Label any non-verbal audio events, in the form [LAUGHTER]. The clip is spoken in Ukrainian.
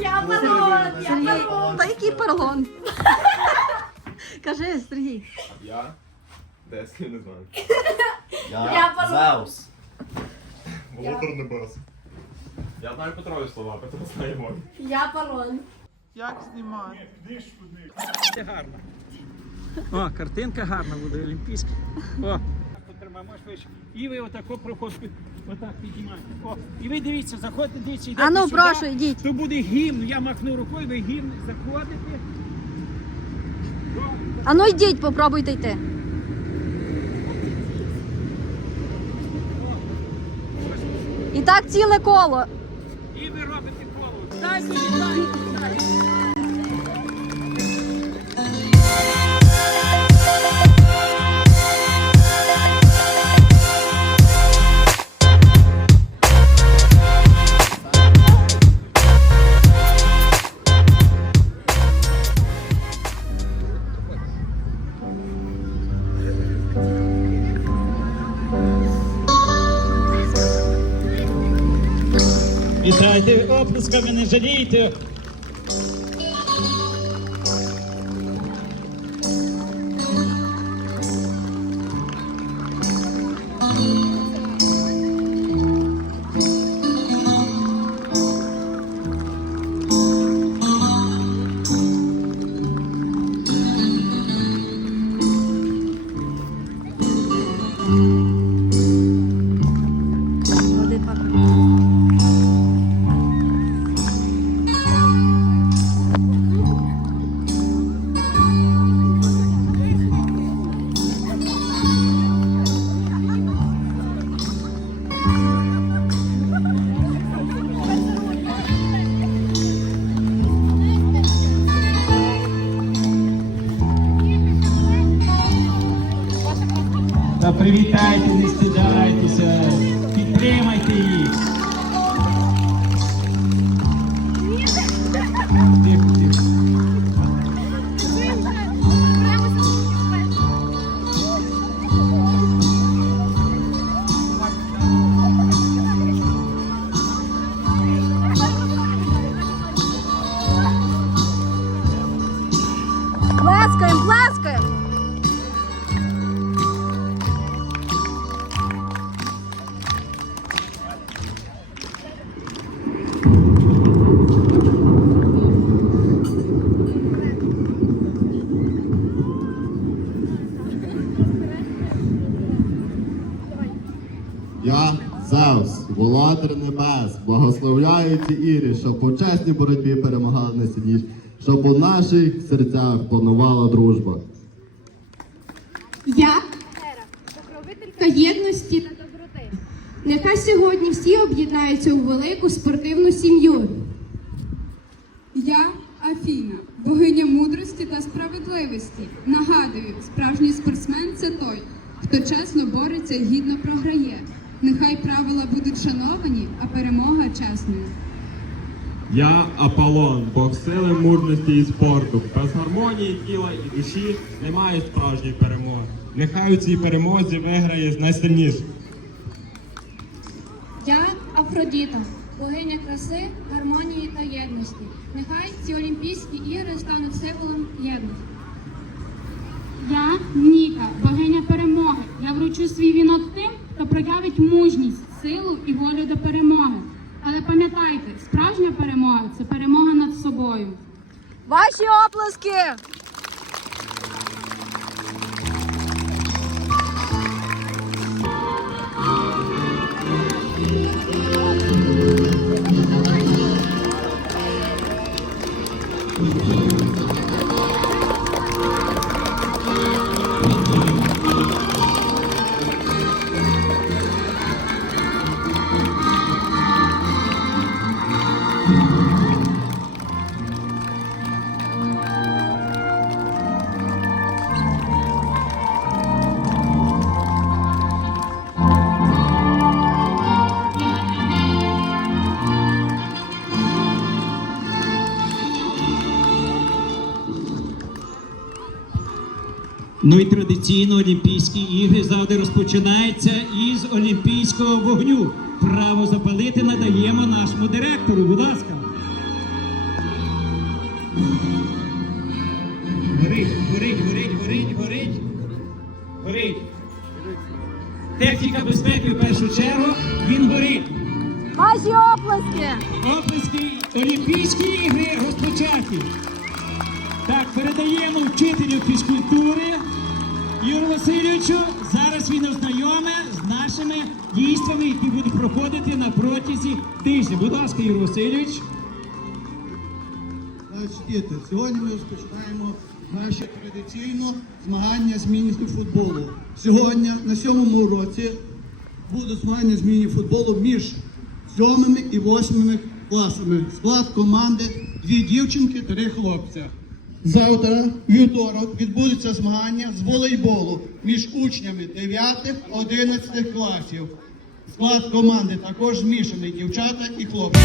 Я парон, я парон. та який парлон? [LAUGHS] Кажи, Сергій. Я? Де я слів не знаю. [LAUGHS] Я парон. Зеус. Володар Небес. Я знаю Петрові слова, Петро знає мої. Я парон. Як знімати? Це гарно. О, картинка гарна буде, олімпійська. О, вище. І ви отако проходите, отак підіймаєте. О, і ви дивіться, заходите, дивіться, йдете А ну, сюди, прошу, йдіть. То буде гімн, я махну рукою, ви гімн заходите. А ну йдіть, попробуйте йти. І так ціле коло. І ви робите коло. Дайте, дайте, дайте. Вітайте оплесками, не жалійте. Та привітайте, володар небес, благословляю ці іри, щоб у чесній боротьбі перемагали найсильніші, щоб у наших серцях панувала дружба. Я покровителька єдності та доброти. Нехай сьогодні всі об'єднаються у велику спортивну сім'ю. Я Афіна, богиня мудрості та справедливості. Нагадую, справжній спортсмен це той, хто чесно бореться і гідно програє. Нехай правила будуть шановані, а перемога чесною. Я Аполлон, Бог сили, мужності і спорту. Без гармонії тіла і душі немає справжньої перемоги. Нехай у цій перемозі виграє найсильніший. Я Афродіта, богиня краси, гармонії та єдності. Нехай ці Олімпійські ігри стануть символом єдності. Я Ніка, богиня перемоги. Я вручу свій вінок тим, хто проявить мужність, силу і волю до перемоги. Але пам'ятайте, справжня перемога це перемога над собою. Ваші оплески! Ну і традиційно Олімпійські ігри завжди розпочинаються із олімпійського вогню. Право запалити надаємо нашому директору, будь ласка. Горить, горить, горить, горить, горить. Горить. Техніка безпеки в першу чергу. Він горить. Ваші оплески. Оплески Олімпійські ігри розпочаті. Так, передаємо вчителю фізкультури Юрію Васильовичу. Зараз він ознайоме з нашими дійствами, які будуть проходити на протязі тижня. Будь ласка, Юрій Васильович. Діти, сьогодні ми розпочинаємо наші традиційно змагання з міні-футболу. Сьогодні, на сьомому році, будуть змагання з міні-футболу між сьомими і восьмими класами. Склад команди дві дівчинки, три хлопця. Завтра, вівторок, відбудеться змагання з волейболу між учнями 9-11 класів. Склад команди також змішаний дівчата і хлопці.